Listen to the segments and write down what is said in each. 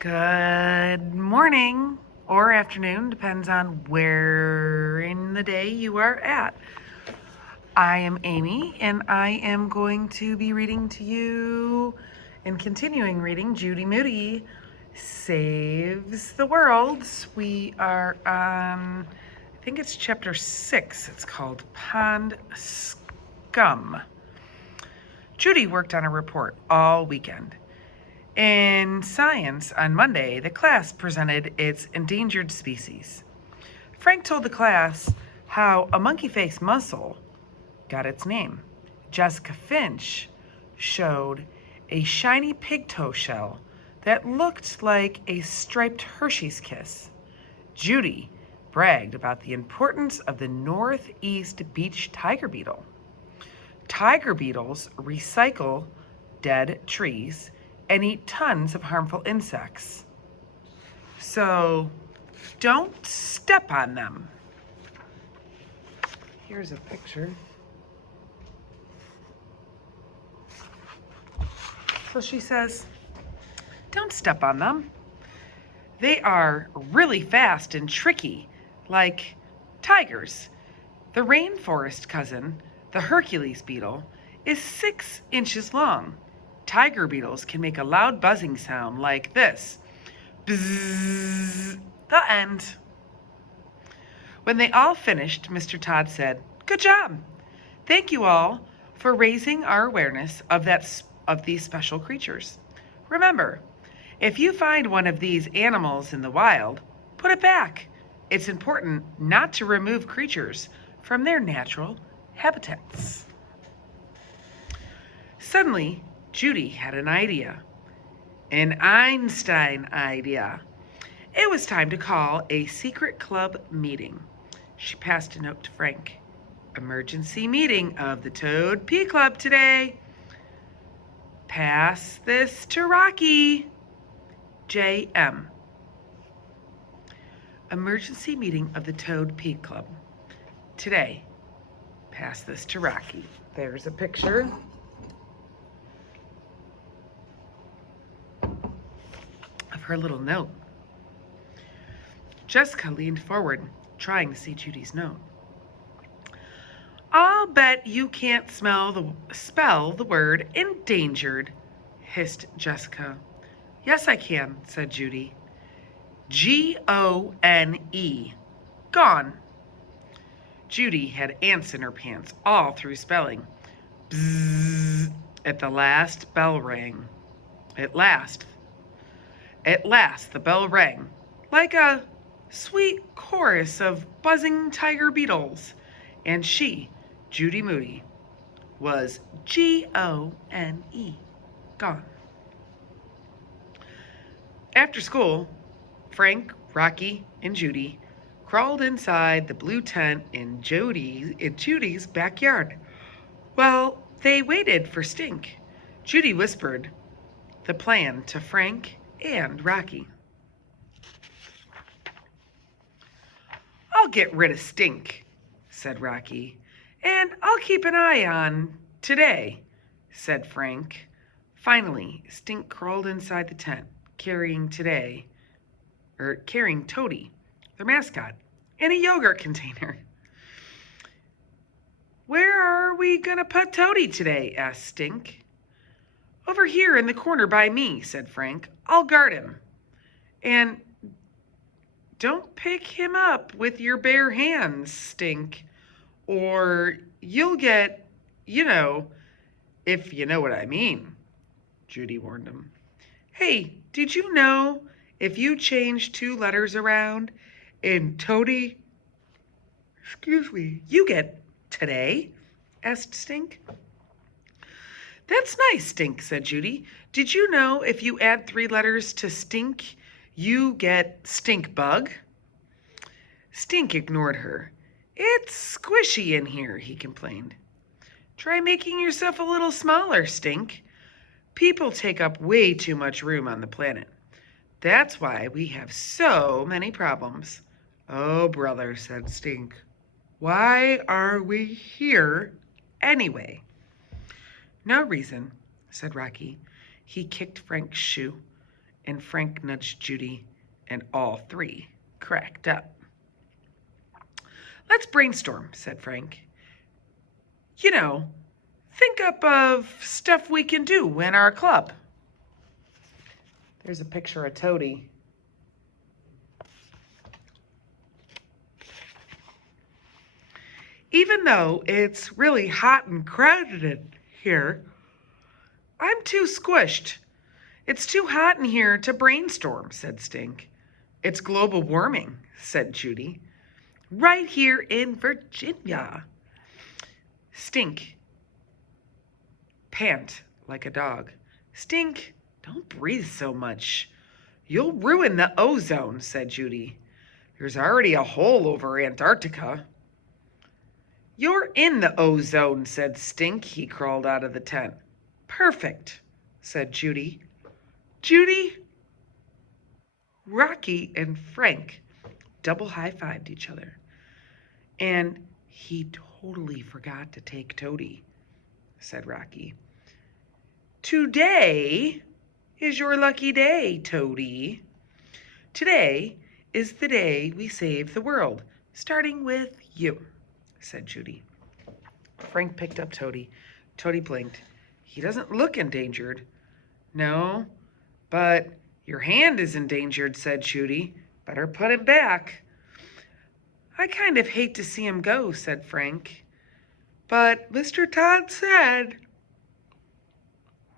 Good morning or afternoon, depends on where in the day you are at. I am Amy, and I am going to be reading to you and continuing reading Judy Moody Saves the World. We are on, I think it's chapter 6. It's called Pond Scum. Judy worked on a report all weekend. In science, on Monday, the class presented its endangered species. Frank told the class how a monkey-faced mussel got its name. Jessica Finch showed a shiny pigtoe shell that looked like a striped Hershey's Kiss. Judy bragged about the importance of the northeast beach tiger beetle. Tiger beetles recycle dead trees and eat tons of harmful insects. So don't step on them. Here's a picture. So she says, don't step on them. They are really fast and tricky, like tigers. The rainforest cousin, the Hercules beetle, is 6 inches long. Tiger beetles can make a loud buzzing sound like this. Bzzz. The end. When they all finished, Mr. Todd said, "Good job. Thank you all for raising our awareness of these special creatures. Remember, if you find one of these animals in the wild, put it back. It's important not to remove creatures from their natural habitats." Suddenly, Judy had an idea. An Einstein idea. It was time to call a secret club meeting. She passed a note to Frank. Emergency meeting of the Toad Pea Club today. Pass this to Rocky. J.M. Emergency meeting of the Toad Pea Club. Today, pass this to Rocky. There's a picture. Of her little note. Jessica leaned forward, trying to see Judy's note. "I'll bet you can't spell the word endangered," hissed Jessica. "Yes, I can," said Judy. Gone. Gone. Judy had ants in her pants all through spelling. Bzzz. At the last bell rang. At last, the bell rang, like a sweet chorus of buzzing tiger beetles, and she, Judy Moody, was Gone. Gone. After school, Frank, Rocky, and Judy crawled inside the blue tent in Judy's backyard. While they waited for Stink, Judy whispered the plan to Frank and Rocky. "I'll get rid of Stink," said Rocky. "And I'll keep an eye on today," said Frank. Finally, Stink crawled inside the tent, carrying Toady, their mascot, in a yogurt container. "Where are we gonna put Toady today?" asked Stink. "Over here in the corner by me," said Frank. "I'll guard him. And don't pick him up with your bare hands, Stink, or you'll get, if you know what I mean," Judy warned him. "Hey, did you know if you change 2 letters around in Toady, you get today?" asked Stink. "That's nice, Stink," said Judy. "Did you know if you add 3 letters to Stink, you get Stink Bug?" Stink ignored her. "It's squishy in here," he complained. "Try making yourself a little smaller, Stink. People take up way too much room on the planet. That's why we have so many problems." "Oh, brother," said Stink. "Why are we here anyway?" "No reason," said Rocky. He kicked Frank's shoe and Frank nudged Judy, and all three cracked up. Let's brainstorm, said Frank. You know, think up of stuff we can do in our club. There's a picture of Toady. Even though it's really hot and crowded in here, I'm too squished. It's too hot in here to brainstorm, said Stink. It's global warming, said Judy. Right here in Virginia. Stink. Pant like a dog. Stink, don't breathe so much. You'll ruin the ozone, said Judy. There's already a hole over Antarctica. You're in the ozone, said Stink. He crawled out of the tent. Perfect, said Judy. Judy, Rocky, and Frank double high-fived each other. And he totally forgot to take Toady, said Rocky. Today is your lucky day, Toady. Today is the day we save the world, starting with you, said Judy. Frank picked up Toady. Toady blinked. He doesn't look endangered. No, but your hand is endangered, said Judy. Better put it back. I kind of hate to see him go, said Frank. But Mr. Todd said,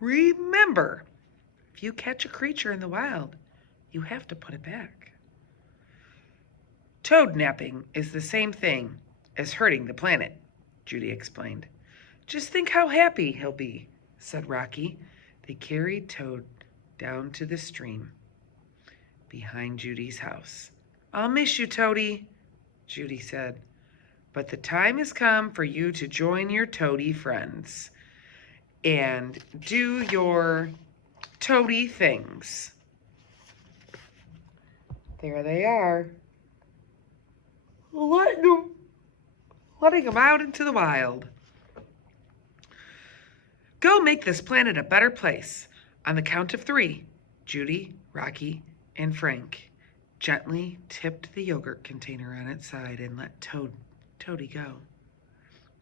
remember, if you catch a creature in the wild, you have to put it back. Toad napping is the same thing as hurting the planet, Judy explained. Just think how happy he'll be, said Rocky. They carried Toad down to the stream behind Judy's house. I'll miss you, Toady, Judy said. But the time has come for you to join your toady friends and do your toady things. There they are. Letting them out into the wild. Go make this planet a better place. On the count of 3, Judy, Rocky, and Frank gently tipped the yogurt container on its side and let Toady go.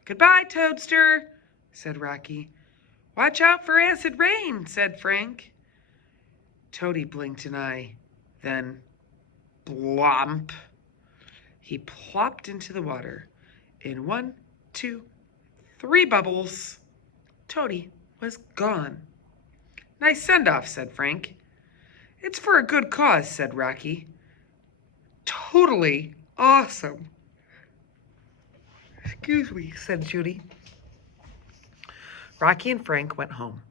Goodbye, Toadster, said Rocky. Watch out for acid rain, said Frank. Toady blinked an eye. Then, blomp, he plopped into the water. In 1, 2, 3 bubbles, Toady was gone. Nice send-off, said Frank. It's for a good cause, said Rocky. Totally awesome. Excuse me, said Judy. Rocky and Frank went home.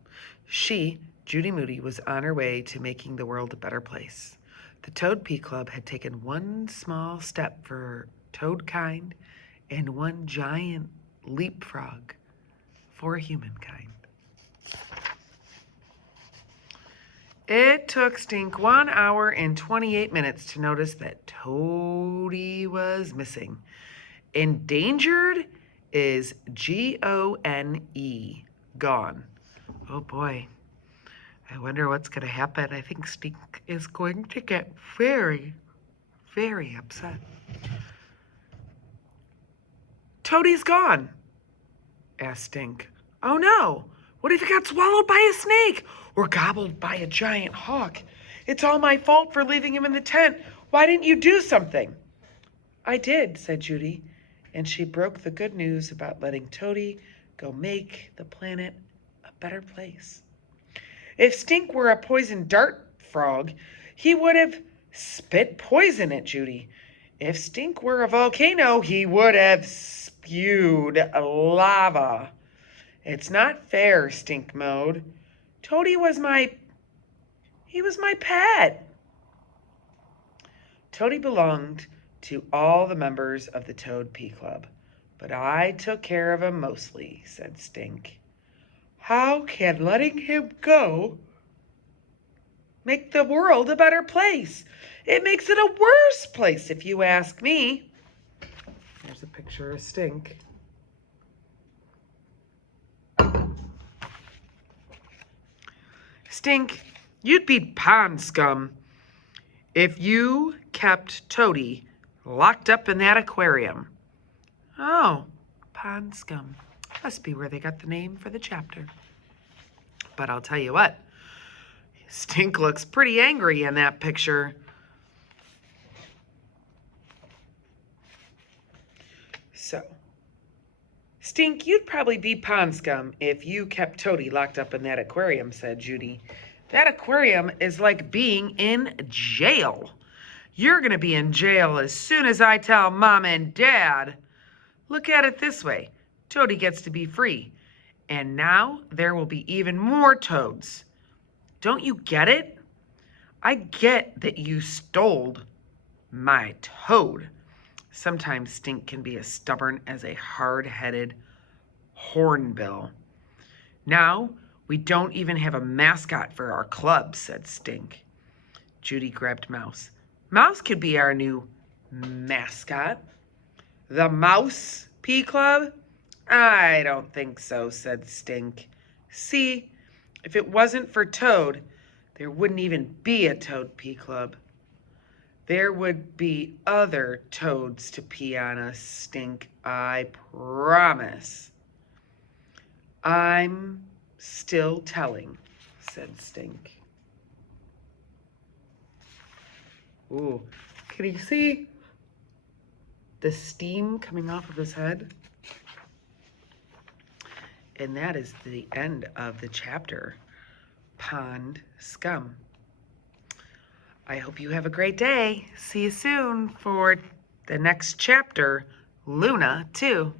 She, Judy Moody, was on her way to making the world a better place. The Toad Pea Club had taken one small step for toadkind and one giant leapfrog for humankind. It took Stink 1 hour and 28 minutes to notice that Toady was missing. Endangered is Gone, gone. Oh boy, I wonder what's going to happen. I think Stink is going to get very, very upset. Toady's gone, asked Stink. Oh no, what if he got swallowed by a snake or gobbled by a giant hawk? It's all my fault for leaving him in the tent. Why didn't you do something? I did, said Judy, and she broke the good news about letting Toady go make the planet a better place. If Stink were a poison dart frog, he would have spit poison at Judy. If Stink were a volcano, he would have spewed lava. It's not fair, Stink moaned. Toady was my pet. Toady belonged to all the members of the Toad Pea Club, but I took care of him mostly, said Stink. How can letting him go make the world a better place? It makes it a worse place, if you ask me. There's a picture of Stink. Stink, You'd be pond scum if you kept Toady locked up in that aquarium. Oh, pond scum. Must be where they got the name for the chapter. But I'll tell you what, Stink looks pretty angry in that picture. So, Stink, you'd probably be pond scum if you kept Toady locked up in that aquarium, said Judy. That aquarium is like being in jail. You're going to be in jail as soon as I tell Mom and Dad. Look at it this way. Toady gets to be free. And now there will be even more toads. Don't you get it? I get that you stole my toad. Sometimes Stink can be as stubborn as a hard-headed hornbill. Now, we don't even have a mascot for our club, said Stink. Judy grabbed Mouse. Mouse could be our new mascot. The Mouse Pea Club? I don't think so, said Stink. See, if it wasn't for Toad, there wouldn't even be a Toad Pea Club. There would be other toads to pee on us, Stink, I promise. I'm still telling, said Stink. Ooh, can you see the steam coming off of his head? And that is the end of the chapter, Pond Scum. I hope you have a great day. See you soon for the next chapter, Luna 2.